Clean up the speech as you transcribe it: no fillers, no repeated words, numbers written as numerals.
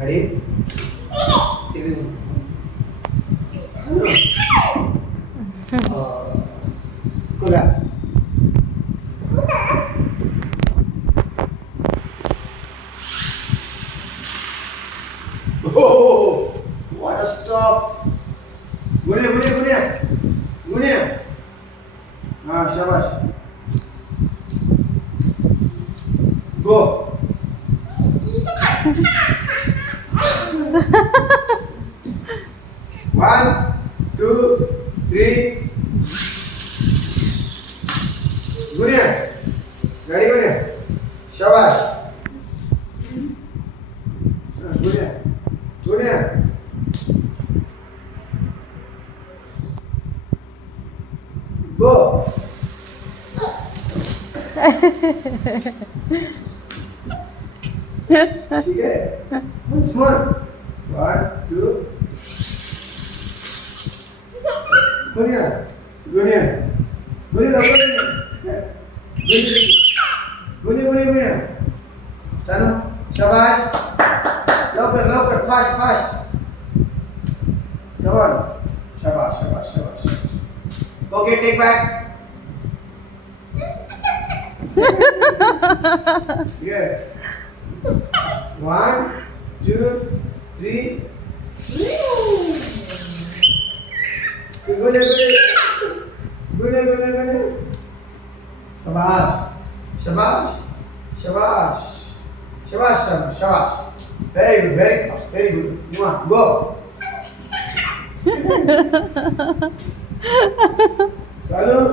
Ready? TV. Collapse. Oh, what a stop. Gunia. Ah, shabash. Go. One, two, three. Gunia. Ready, Gunia? Shabash. Gunia. Go. ठीक है once more 1 2 गुनिया गुनिया सानो शाबाश लवकर fast come on शाबाश okay take back yeah 1 2 3 Good. Shabash. Shabash. Very fast. Very good. Go. Salut.